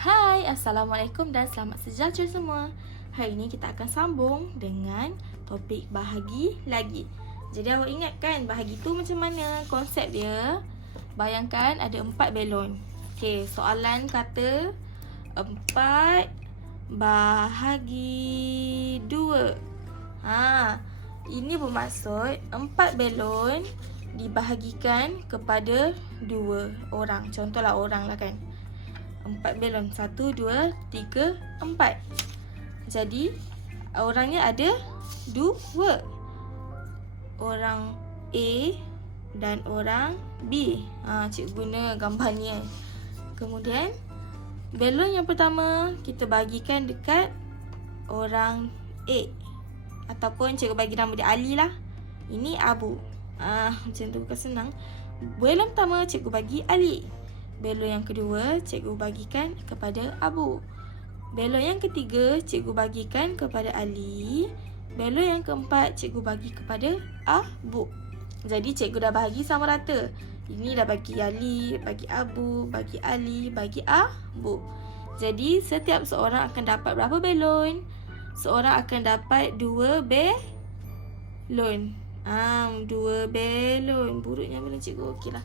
Hai, Assalamualaikum dan selamat sejahtera semua. Hari ini kita akan sambung dengan topik bahagi lagi. Jadi awak ingat kan bahagi tu macam mana konsep dia? Bayangkan ada 4 belon. Okey, soalan kata 4 bahagi 2. Ini bermaksud 4 belon dibahagikan kepada 2 orang. Contohlah orang lah kan. 4 belon. 1, 2, 3, 4. Jadi orangnya ada 2. Orang A dan orang B. Cikgu guna gambarnya. Kemudian belon yang pertama kita bagikan dekat orang A. Ataupun cikgu bagi nama dia Ali lah. Ini Abu. Macam tu bukan senang. Belon pertama cikgu bagi Ali. Belon yang kedua, cikgu bagikan kepada Abu. Belon yang ketiga, cikgu bagikan kepada Ali. Belon yang keempat, cikgu bagi kepada Abu. Jadi, cikgu dah bahagi sama rata. Ini dah bagi Ali, bagi Abu, bagi Ali, bagi Abu. Jadi, setiap seorang akan dapat berapa belon? Seorang akan dapat 2 belon. 2 belon. Buruknya belon cikgu, okeylah.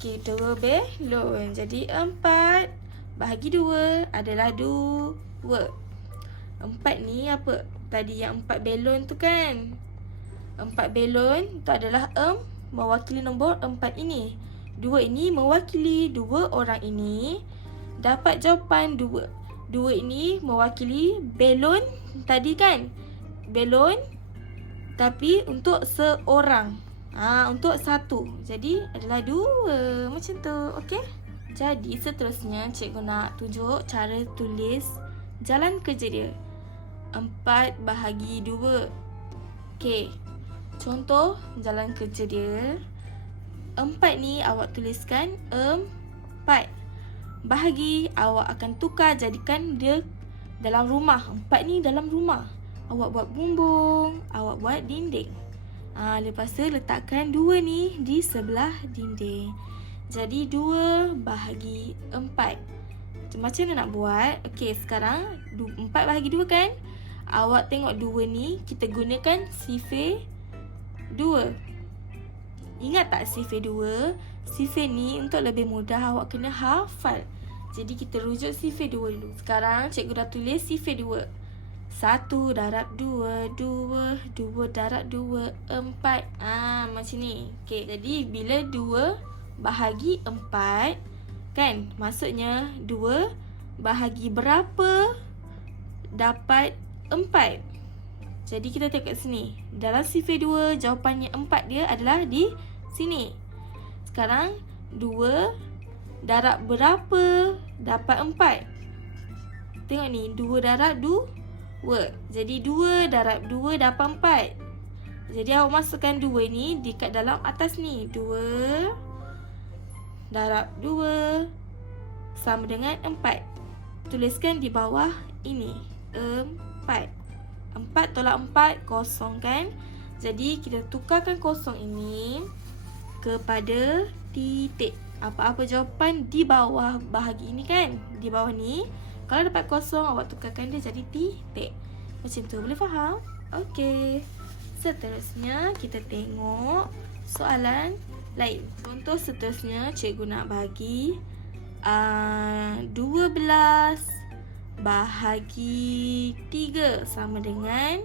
Okey, 2 belon. Jadi 4 bahagi 2 adalah 2. 4 ni apa? Tadi yang 4 belon tu kan. 4 belon tu adalah mewakili nombor 4 ini. 2 ini mewakili 2 orang ini. Dapat jawapan 2. 2 ini mewakili belon tadi kan. Belon tapi untuk seorang. Untuk 1. Jadi adalah 2. Macam tu. Okey? Jadi seterusnya cikgu nak tunjuk cara tulis jalan kerja dia. 4 bahagi 2. Okey. Contoh jalan kerja dia. 4 ni awak tuliskan 4. Bahagi awak akan tukar jadikan dia dalam rumah. 4 ni dalam rumah. Awak buat bumbung, awak buat dinding. Lepas tu letakkan 2 ni di sebelah dinding. Jadi 2 bahagi 4. Macam mana nak buat? Okey, sekarang 4 bahagi 2 kan? Awak tengok 2 ni kita gunakan sifir 2. Ingat tak sifir 2? Sifir ni untuk lebih mudah awak kena hafal. Jadi kita rujuk sifir 2 dulu. Sekarang cikgu dah tulis sifir 2. 1 darab 2, 2 darab 2, 4. Macam ni. Okey, jadi bila 2 bahagi 4, kan? Maksudnya 2 bahagi berapa dapat 4. Jadi kita tengok kat sini. Dalam sifir 2, jawapannya 4 dia adalah di sini. Sekarang 2 darab berapa dapat 4? Tengok ni, 2 darab 2. Jadi 2 darab 2 dapat 4. Jadi awak masukkan 2 ni dekat dalam atas ni. 2 darab 2 sama dengan 4. Tuliskan di bawah ini. 4. 4 tolak 4 kosong kan? Jadi kita tukarkan kosong ini kepada titik. Apa-apa jawapan di bawah bahagi ini kan? Di bawah ni. Kalau dapat kosong, awak tukarkan dia jadi titik. Macam tu, boleh faham? Okey. Seterusnya, kita tengok soalan lain. Contoh seterusnya, cikgu nak bagi 12 bahagi 3 sama dengan.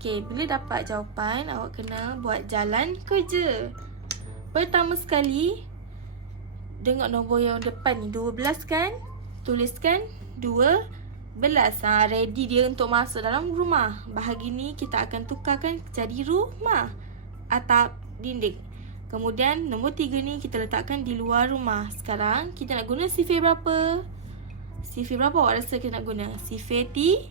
Okey, bila dapat jawapan, awak kena buat jalan kerja. Pertama sekali, tengok nombor yang depan ni, 12 kan? Tuliskan 12. Ready dia untuk masuk dalam rumah. Bahagi ni kita akan tukarkan jadi rumah. Atap, dinding. Kemudian nombor 3 ni kita letakkan di luar rumah. Sekarang kita nak guna sifir berapa? Sifir berapa awak rasa kita nak guna? Sifir 3.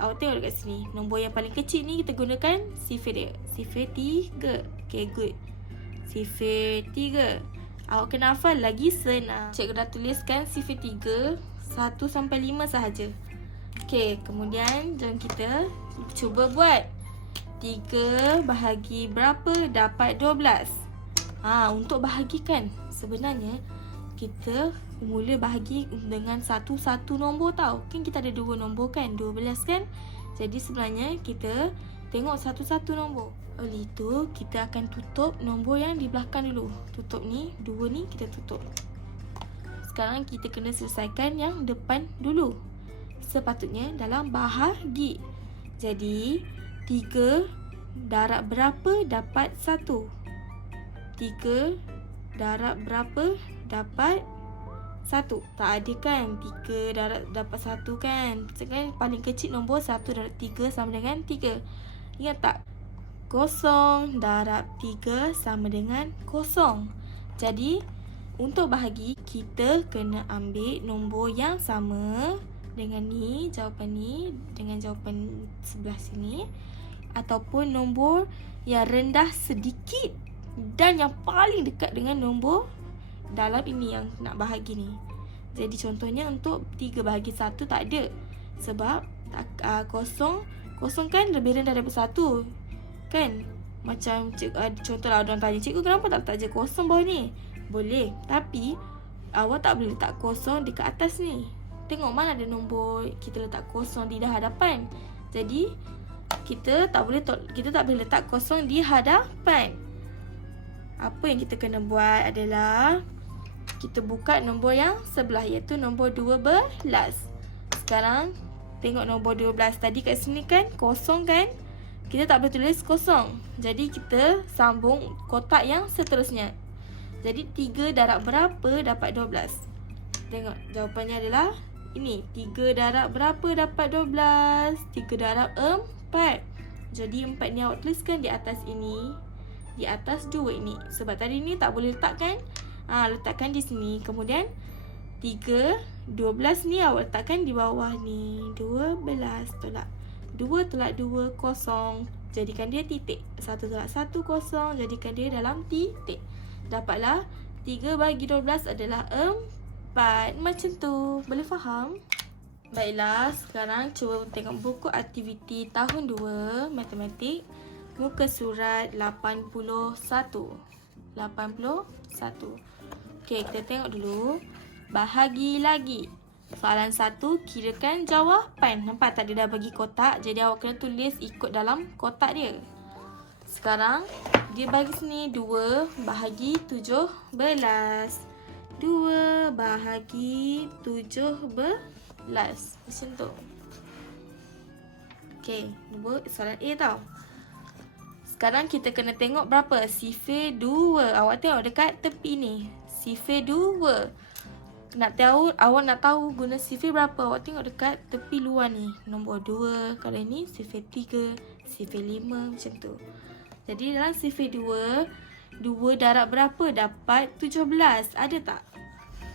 Awak tengok dekat sini. Nombor yang paling kecil ni kita gunakan sifir dia. Sifir 3. Okay, good. Sifir 3. Awak kena hafal lagi senang. Cikgu dah tuliskan sifir 3, 1 sampai 5 sahaja. Okey, kemudian jom kita cuba buat. 3 bahagi berapa dapat 12? Untuk bahagikan, sebenarnya kita mula bahagi dengan satu-satu nombor tau. Kan kita ada 2 nombor kan, 12 kan. Jadi sebenarnya kita tengok satu-satu nombor. Oleh itu kita akan tutup nombor yang di belakang dulu. Tutup ni, 2 ni kita tutup. Sekarang kita kena selesaikan yang depan dulu. Sepatutnya dalam bahagi. Jadi 3 darab berapa dapat 1? 3 darab berapa dapat 1? Tak ada kan 3 darab dapat 1 kan. Sekarang paling kecil nombor 1 darab 3 sama dengan 3. Ingat tak? 0 darab 3 sama dengan 0. Jadi untuk bahagi kita kena ambil nombor yang sama dengan ni, jawapan ni dengan jawapan sebelah sini, ataupun nombor yang rendah sedikit dan yang paling dekat dengan nombor dalam ini yang nak bahagi ni. Jadi contohnya untuk 3 bahagi 1 tak ada. Sebab kosong kan lebih rendah daripada 1. Kan? Macam contohlah orang tanya, cikgu kenapa tak letak je kosong bawah ni? Boleh. Tapi awak tak boleh letak kosong dekat atas ni. Tengok mana ada nombor kita letak kosong di hadapan. Jadi kita tak boleh letak kosong di hadapan. Apa yang kita kena buat adalah kita buka nombor yang sebelah, iaitu nombor 12. Sekarang tengok nombor 12. Tadi kat sini kan kosong kan? Kita tak boleh tulis kosong. Jadi kita sambung kotak yang seterusnya. Jadi 3 darab berapa dapat 12? Tengok jawapannya adalah ini. 3 darab berapa dapat 12? 3 darab 4. Jadi 4 ni awak tuliskan di atas ini, di atas 2 ini. Sebab tadi ni tak boleh letak kan? Letakkan di sini. Kemudian 3, 12 ni awak letakkan di bawah ni. 12 tolak 2 tolak 2, 0. Jadikan dia titik. 1 tolak 1, 0. Jadikan dia dalam titik. Dapatlah 3 bagi 12 adalah 4. Macam tu. Boleh faham? Baiklah, sekarang cuba tengok buku aktiviti tahun 2 matematik, muka surat 81. Okey, kita tengok dulu. Bahagi lagi. Soalan 1, kirakan jawapan. Nampak tak, dia dah bagi kotak. Jadi awak kena tulis ikut dalam kotak dia. Sekarang dia bagi sini 2 bahagi 17. 2 bahagi 17. Macam tu. Okey, soalan A tau. Sekarang kita kena tengok berapa? Sifir 2. Awak tengok dekat tepi ni. Sifir 2. Awak nak tahu guna sifir berapa? Awak tengok dekat tepi luar ni. Nombor 2. Kalau ini sifir 3, sifir 5 macam tu. Jadi dalam sifir 2, 2 darab berapa dapat 17? Ada tak?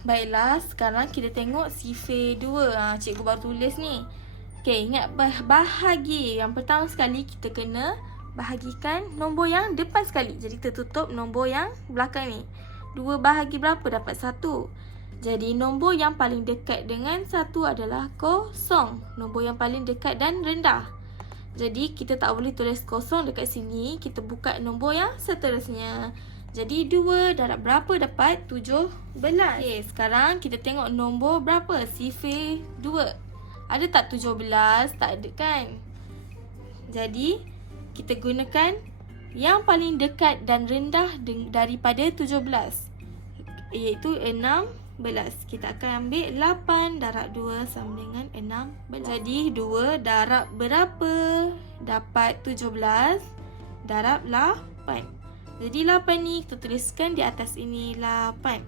Baiklah, sekarang kita tengok sifir 2. Cikgu baru tulis ni. Okey, ingat bahagi. Yang pertama sekali kita kena bahagikan nombor yang depan sekali. Jadi kita tutup nombor yang belakang ni. 2 bahagi berapa dapat 1? Jadi nombor yang paling dekat dengan 1 adalah 0. Nombor yang paling dekat dan rendah. Jadi kita tak boleh tulis 0 dekat sini. Kita buka nombor yang seterusnya. Jadi 2 darab berapa dapat 17? Okey, sekarang kita tengok nombor berapa? Sifir 2. Ada tak 17? Tak ada kan? Jadi kita gunakan yang paling dekat dan rendah daripada 17, iaitu 16. Kita akan ambil 8 darab 2 sama dengan 16. Jadi 2 darab berapa dapat 17? Darab 8. Jadi 8 ni kita tuliskan di atas ini 8.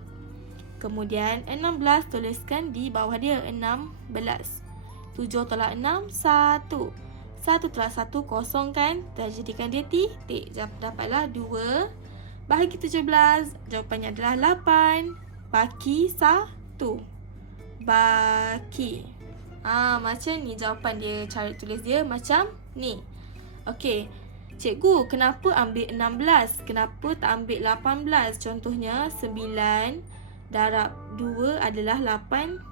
Kemudian 16 tuliskan di bawah dia 16. 7 tolak 6, 1. 1 tolak 1, kosong kan? Dan jadikan dia titik. Dapatlah 2 bahagi 17. Jawapannya adalah 8 baki 1. Baki. Macam ni jawapan dia. Cara tulis dia macam ni. Okey. Cikgu, kenapa ambil 16? Kenapa tak ambil 18? Contohnya 9 darab 2 adalah 18.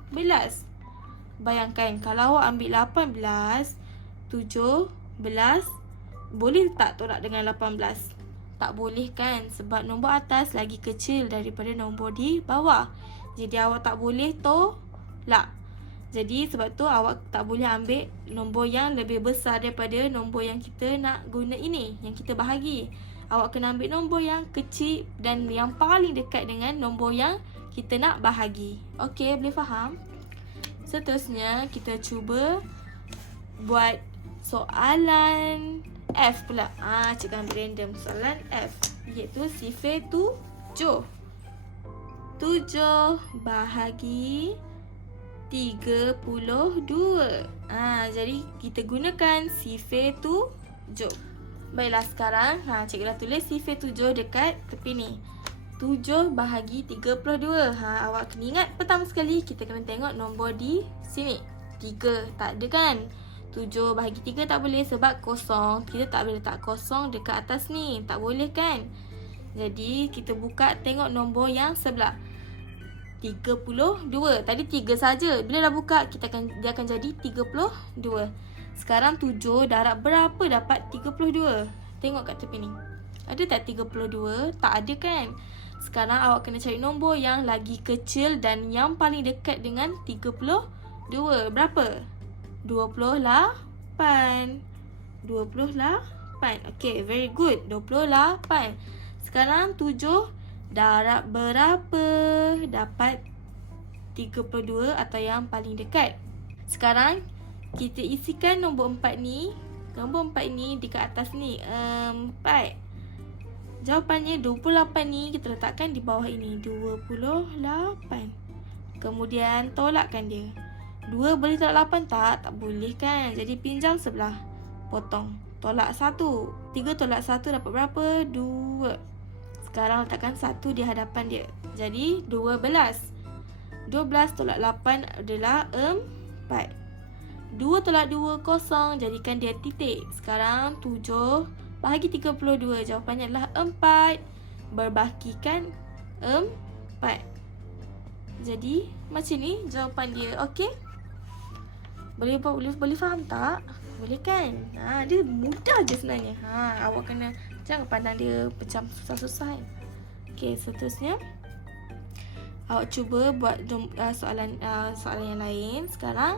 Bayangkan kalau awak ambil 18, 17, boleh tak tolak dengan 18? Tak boleh kan? Sebab nombor atas lagi kecil daripada nombor di bawah. Jadi awak tak boleh tolak. Jadi sebab tu awak tak boleh ambil nombor yang lebih besar daripada nombor yang kita nak guna ini, yang kita bahagi. Awak kena ambil nombor yang kecil dan yang paling dekat dengan nombor yang kita nak bahagi. Okey, boleh faham? Seterusnya kita cuba buat soalan F pula. Cikgu ambil random. Soalan F iaitu sifar 7. 7 bahagi 32. Jadi kita gunakan sifar 7. Baiklah, sekarang cikgu dah tulis sifar 7 dekat tepi ni. 7 bahagi 32. Awak kena ingat pertama sekali kita kena tengok nombor di sini. 3 tak ada kan? 7 bahagi 3 tak boleh sebab kosong. Kita tak boleh letak kosong dekat atas ni. Tak boleh kan? Jadi kita buka tengok nombor yang sebelah. 32. Tadi 3 saja. Bila dah buka dia akan jadi 32. Sekarang 7 darab berapa dapat 32? Tengok kat tepi ni. Ada tak 32? Tak ada kan? Sekarang awak kena cari nombor yang lagi kecil dan yang paling dekat dengan 32. Berapa? 28. 28. Okay, very good. 28. Sekarang 7 darab berapa dapat 32 atau yang paling dekat? Sekarang kita isikan nombor 4 ni. Nombor 4 ni dekat atas ni 4. Jawapannya 28 ni kita letakkan di bawah ini. 28. Kemudian tolakkan dia. 2 boleh tolak 8 tak? Tak boleh kan? Jadi pinjam sebelah. Potong. Tolak 1. 3 tolak 1 dapat berapa? 2. Sekarang letakkan 1 di hadapan dia. Jadi 12. 12 tolak 8 adalah 4. 2 tolak 2 kosong. Jadikan dia titik. Sekarang 7 bahagi 32. Jawapannya adalah 4. Berbahagikan 4. Jadi macam ni jawapan dia. Okey? Boleh faham tak? Boleh kan? Dia mudah je sebenarnya. Awak kena jangan pandang dia macam susah-susah kan. Okey, seterusnya awak cuba buat soalan yang lain. Sekarang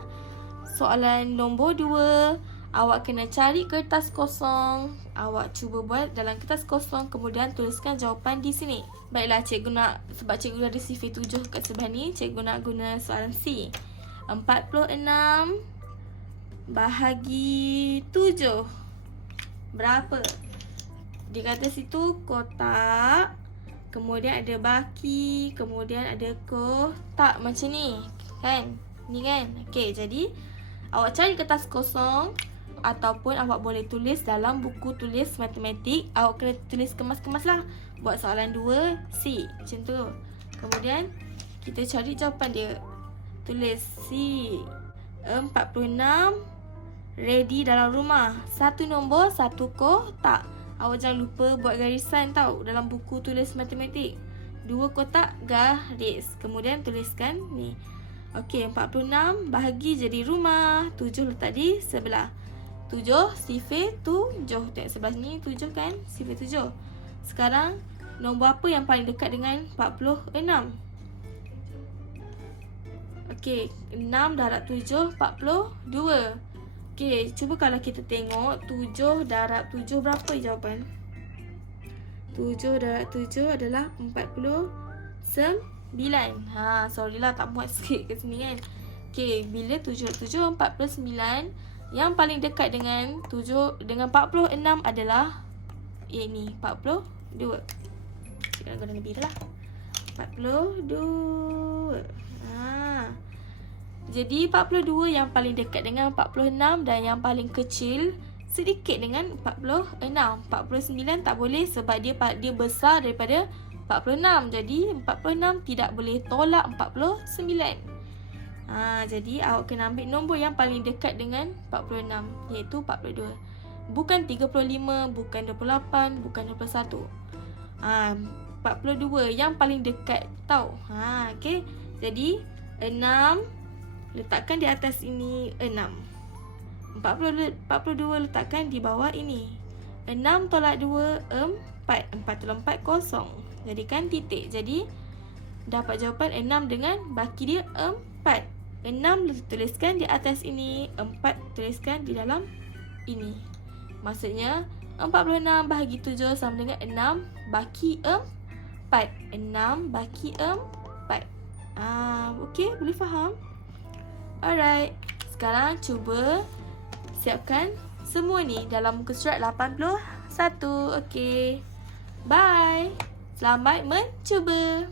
soalan nombor 2. Awak kena cari kertas kosong. Awak cuba buat dalam kertas kosong. Kemudian tuliskan jawapan di sini. Baiklah, sebab cikgu ada sifar 7 kat sebelah ni, cikgu nak guna soalan C. 46 bahagi 7. Berapa? Dia kata situ kotak. Kemudian ada baki. Kemudian ada kotak macam ni. Kan? Ni kan? Okey, jadi awak cari kertas kosong. Ataupun awak boleh tulis dalam buku tulis matematik. Awak kena tulis kemas-kemas lah. Buat soalan 2C. Macam tu. Kemudian kita cari jawapan dia. Tulis C. 46 ready dalam rumah. 1 nombor, 1 kotak. Awak jangan lupa buat garisan tau dalam buku tulis matematik. 2 kotak garis. Kemudian tuliskan ni. Okey, 46 bahagi jadi rumah. 7 letak di sebelah. 7 sifar 7. Tengok sebelah ni 7 kan? Sifar 7. Sekarang nombor apa yang paling dekat dengan 46? Okey, 6 darab 7 42. Okey, cuba kalau kita tengok 7 darab 7 berapa jawapan? 7 darab 7 adalah 49. Sorry lah tak muat sikit ke sini kan. Okey, bila 7 darab 7 49. Yang paling dekat dengan 7 dengan 46 adalah ini 42. Kita guna lebih dah lah. 42. Jadi 42 yang paling dekat dengan 46 dan yang paling kecil sedikit dengan 46. 49 tak boleh sebab dia besar daripada 46. Jadi 46 tidak boleh tolak 49. Jadi awak kena ambil nombor yang paling dekat dengan 46, iaitu 42. Bukan 35, bukan 28, bukan 21. 42 yang paling dekat tau. Okey. Jadi 6 letakkan di atas ini 6. 42 letakkan di bawah ini. 6 tolak 2 4. 4 tolak 4 kosong. Jadikan titik. Jadi dapat jawapan 6 dengan baki dia 4. 6 tuliskan di atas ini, 4 tuliskan di dalam ini. Maksudnya 46 bahagi 7 sama dengan 6 baki 4. 6 baki 4. Okey, boleh faham? Alright. Sekarang cuba siapkan semua ni dalam muka surat 81. Okey. Bye. Selamat mencuba.